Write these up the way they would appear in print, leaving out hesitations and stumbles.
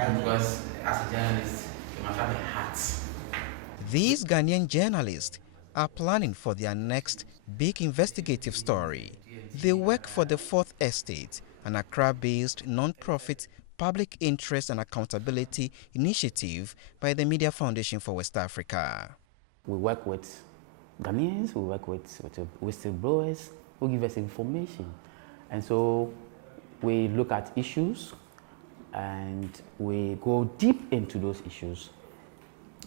That's because as a journalist, you must have a heart. These Ghanaian journalists are planning for their next big investigative story. They work for the Fourth Estate, an Accra-based non-profit public interest and accountability initiative by the Media Foundation for West Africa. We work with Ghanaians, we work with whistleblowers who give us information. And so we look at issues and we go deep into those issues.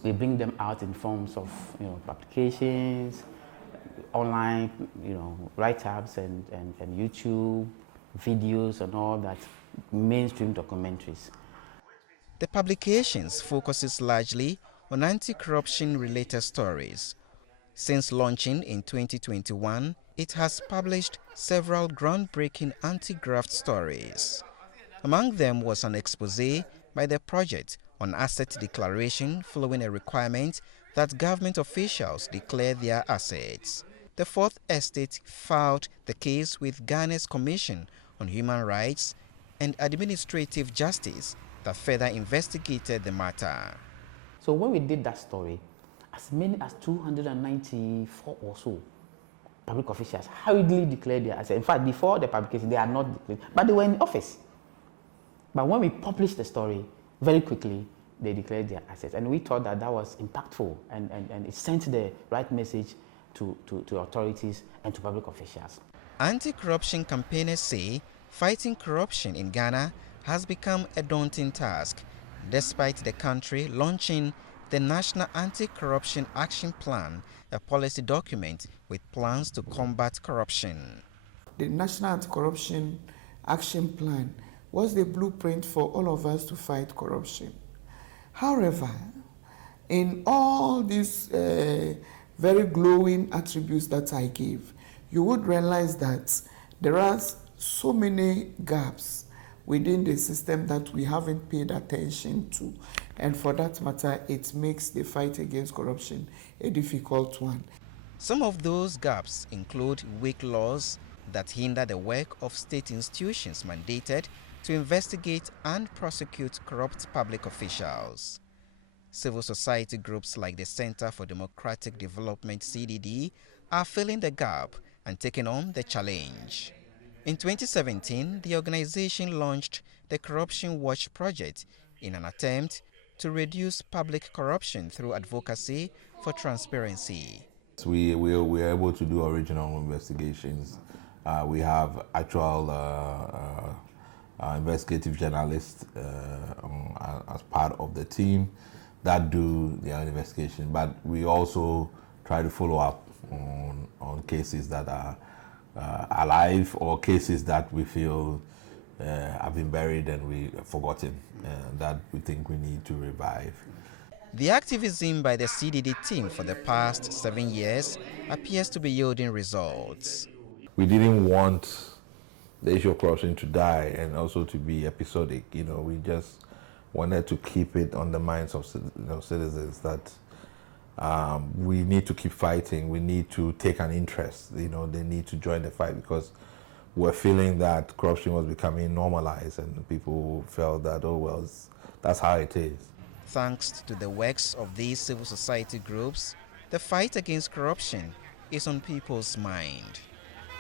We bring them out in forms of publications, online write-ups and YouTube videos and all that, mainstream documentaries. The publications focuses largely on anti-corruption related stories. Since launching in 2021, it has published several groundbreaking anti-graft stories. Among them was an exposé by the project on asset declaration following a requirement that government officials declare their assets. The Fourth Estate filed the case with Ghana's Commission on Human Rights and Administrative Justice that further investigated the matter. So when we did that story, as many as 294 or so public officials hurriedly declared their assets. In fact, before the publication, they had not declared, but they were in office. But when we published the story, very quickly, they declared their assets. And we thought that that was impactful and it sent the right message to authorities and to public officials. Anti-corruption campaigners say fighting corruption in Ghana has become a daunting task, despite the country launching the National Anti-Corruption Action Plan, a policy document with plans to combat corruption. The National Anti-Corruption Action Plan was the blueprint for all of us to fight corruption. However, in all these very glowing attributes that I gave, you would realize that there are so many gaps within the system that we haven't paid attention to. And for that matter, it makes the fight against corruption a difficult one. Some of those gaps include weak laws that hinder the work of state institutions mandated to investigate and prosecute corrupt public officials. Civil society groups like the Center for Democratic Development (CDD) are filling the gap and taking on the challenge. In 2017, the organization launched the Corruption Watch Project in an attempt to reduce public corruption through advocacy for transparency. We are able to do original investigations. We have actual investigative journalists as part of the team that do the investigation, but we also try to follow up on cases that are alive or cases that we feel have been buried and we forgotten, that we think we need to revive. The activism by the CDD team for the past 7 years appears to be yielding results. We didn't want the issue of corruption to die and also to be episodic. We just wanted to keep it on the minds of citizens that we need to keep fighting. We need to take an interest. They need to join the fight because we're feeling that corruption was becoming normalized and people felt that, oh, well, that's how it is. Thanks to the works of these civil society groups, the fight against corruption is on people's mind.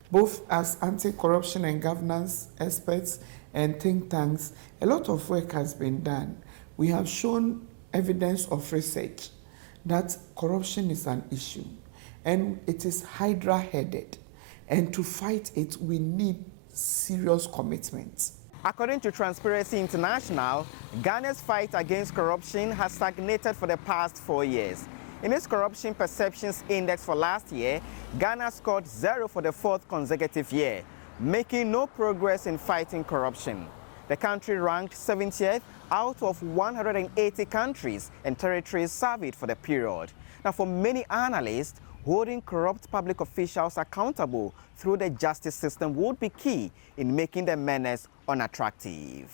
Both as anti-corruption and governance experts and think tanks, a lot of work has been done. We have shown evidence of research that corruption is an issue and it is hydra-headed. And to fight it, we need serious commitment. According to Transparency International, Ghana's fight against corruption has stagnated for the past 4 years. In its Corruption Perceptions Index for last year, Ghana scored 0 for the 4th consecutive year, making no progress in fighting corruption. The country ranked 70th out of 180 countries and territories surveyed for the period. Now, for many analysts, holding corrupt public officials accountable through the justice system would be key in making the menace unattractive.